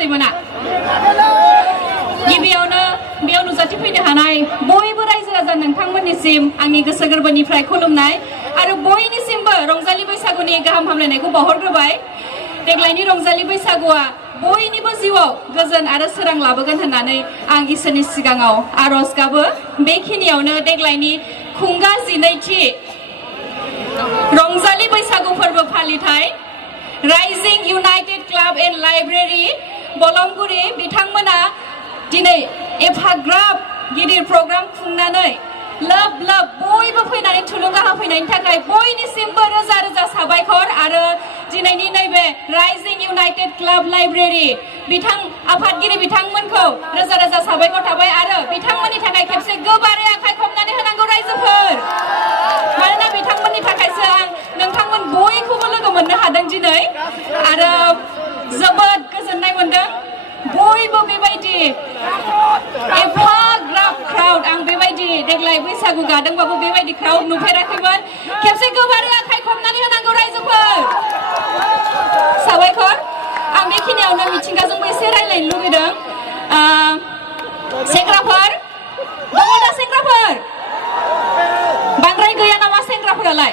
बाजैमोना गिबियावनो बेयाव नुजाथिफैनो हानाय बयबो रायजो राजा नोंथांमोननिसिम आंनि गोसो गोरबोनिफ्राय खुलुमनाय आरो बयनिसिमबो रंजालि बैसागुनि गाहाम हामलायनायखौ बावहरग्रोबाय। देग्लायनि रंजालि बैसागुआ बयनिबो जिउआव गोजोन आरो सोरां लाबोगोन होननानै आं इसोरनि सिगाङाव आरज गाबो। बेखिनियावनो देग्लायनि खुंगा 12थि रंजालि बैसागु फोरबो फालिथाय Rising United Club and Library बलमगुरि बिथांमोना दिनै एफाग्राब गिदिर प्रग्राम खुंनानै लोब लोब बयबो फैनानै थुलुंगा होफैनायनि थाखाय बयनिसिमबो रोजा रोजा साबायखर आरो दिनैनि नैबे राइजिं इउनाइटेड क्लाब लाइब्रेरि आफादगिरि बिथांमोनखौ रोजा रोजा साबायखर थाबाय आरो बिथांमोननि थाखाय खेबसे गोबारै आखाइ खबनानै होनांगौ रायजोफोर। मानोना बिथांमोननि थाखायसो आं नोंथांमोन बयखौबो लोगो मोननो हादों दिनै आरो जोबोद गोजोननाय मोनदों। बयबो बेबायदि एफाग्राब क्राउड आं बेबायदि देग्लाय बैसागु गादोंबाबो बेबायदि क्राउड नुफेराखैमोन। खेबसे गोबारै आखाइ खबनानै होनांगौ रायजोफोर। साबायखर। आं बेखिनियावनो मिथिंगाजोंबो एसे रायलायनो लुगैदों। सेंग्राफोर दङ दा सेंग्राफोर? बांद्राय गैया नामा सेंग्राफोरालाय?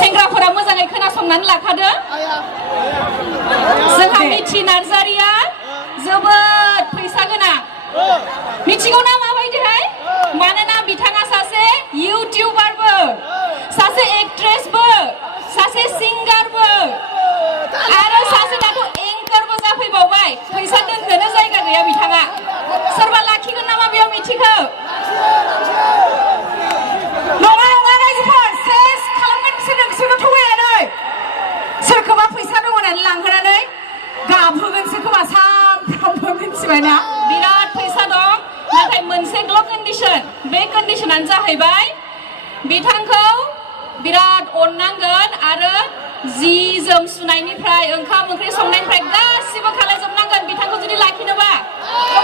सेंग्राफोरा मोजाङै खोनासंनानै लाखादो। जोंहा मिथि नार्जारिया जोबोद फैसा गोनां। मिथिगौ ना माबायदिहाय? मानोना बिथाङा सासे इउटिउबारबो, सासे एक्ट्रेसबो, सासे सिंगारबो आरो सासे दाथ' एंकारबो जाफैबावबाय। फैसा दोननोनो जायगा गैया बिथाङा। सोरबा लाखिगोन नामा बेयाव मिथिखौ? नङा नङा रायजोफोर सेस खालामगोन बिसोरो थगायनानै सोरखौबा फैसा दङ होननानै लांहोनानै गाबहोगोनसो खोमा सानफ्रामबो मिथिबायना। बिराद फैसा दं नाथाय मोनसेल' कन्डिशन। बे कन्डिशनानो जाहैबाय बिथांखौ बिराद अननांगोन आरो जि जोम सुनायनिफ्राय ओंखाम ओंख्रि संनायनिफ्राय गासिबो खालायजोबनांगोन बिथांखौ जुदि लाखिनोबा।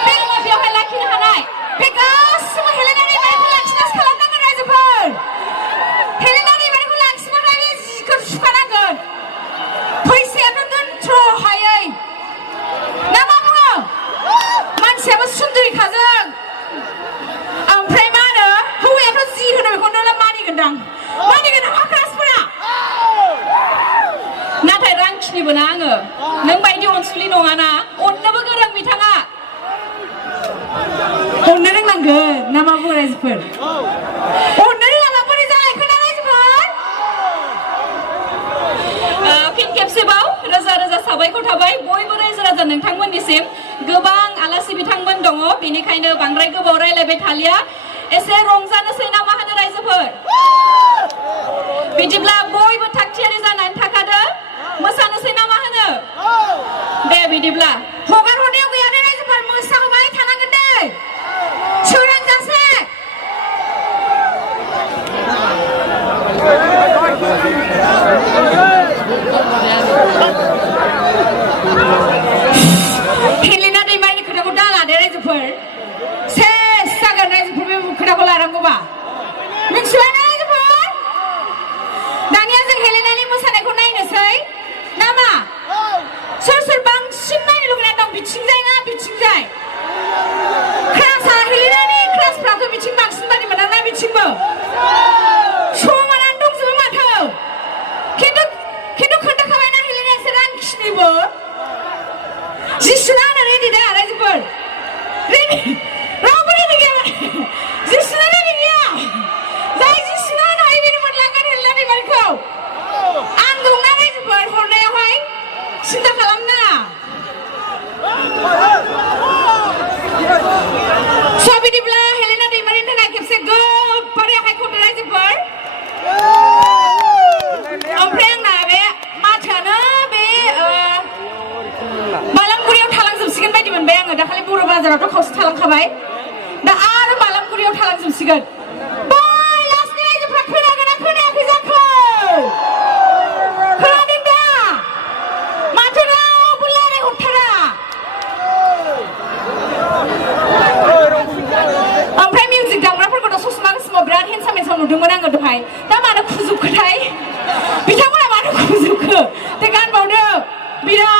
बे नङा बेवहाय लाखिनो हानाय बे गासिबो हेलेनानि बारिखौ लाखिनासो खालामनांगोन रायजोफोर। हेलेनानि बारिखौ लाखिनोब्ला बे जिखौ सुखानांगोन। फैसायाथ' दोनथ' हायै ना मा बुङो? मानसियाबो सुन्दुरिखाजों ओमफ्राय मा होनो हौवायाथ' जि होनो बेखौनो मानिगोनदां। मानिगोन नामा क्लासफोरा? नाथाय रांखिनिबो ना आङो। नों बायदि अनसुलि नङाना। अननोबो गोरों बिथाङा। अननो रोंनांगोन ना मा बुङो रायजोफोर? अननो रोङाबा बोरै जालायखो ना रायजोफोर? फिन खेबसेबाव रोजा रोजा साबायखर थाबाय बयबो रायजो राजा नोंथांमोननिसिम। गोबां आलासि बिथांमोन दङ बेनिखायनो बांद्राय गोबाव रायलायबाय थालिया। एसे रंजानोसै ना मा होनो रायजोफोर? बिदिब्ला बयबो थागथियारि जानानै थाखादो। मोसानोसै ना मा होनो? दे बिदिब्ला हगार हरनायाव गैया दे रायजोफोर। मोसाहोबाय थानांगोन दे सोरांजासे। हेलेना दैमारिनि खोथाखौ दालादे रायजोफोर। सेस जागोन रायजोफोर बे खोथाखौ लानांगौबा। मिथिबाय ना रायजोफोर? दानिया जों हेलेनानि मोसानायखौ नायनोसै ना मा? सोर सोर बांसिन नायनो लुगैना दं? बिथिंजाय ना बिथिंजाय? क्लासा हेलेनानि क्लासफ्राथ' बिथिं बांसिन बादि मोनदां ना बिथिंबो? समानानै दंजोबो माथो। खिन्थु खोन्थाखाबायना हेलेनाया एसे रांखिनिबो। जि सुना होनो रेडि दा रायजोफोर? रेडि? रावबो रेडि गैया। जि सुना रेडि गैया। जाय जि सुना होनो हायो बेनो मोनलांगोन हेलेनानि बारिखौ। आं दंना रायजोफोर हरनायावहाय सिन्था खालामनाङा। स' बिदिब्ला हेलेना दैमारिनि थाखाय खेबसे गोबारै आखाइ खबदो रायजोफोर। ओमफ्राय आंना बे माथोआनो बे बालामगुरियाव थालांजोबसिगोन बायदि मोनबाय आङो। दाखालि बर' बाजारावथ' खावसे थालांखाबाय दा आरो बालामगुरियाव थालांजोबसिगोन। बै लास्टनि रायजोफ्रा खोनागोना खोनायाखै जाखो? खोनादों दा? माथो रावबो रायलायहरथारा। ओमफ्राय मिउजिक दामग्राफोरखौथ' ससमा गोसोमाव बिराद हेन्डसाम नुदोंमोन आङो दहाय। दा मानो खुजोबखोथाय? बिथांमोना मानो खुजोबखो? बिराद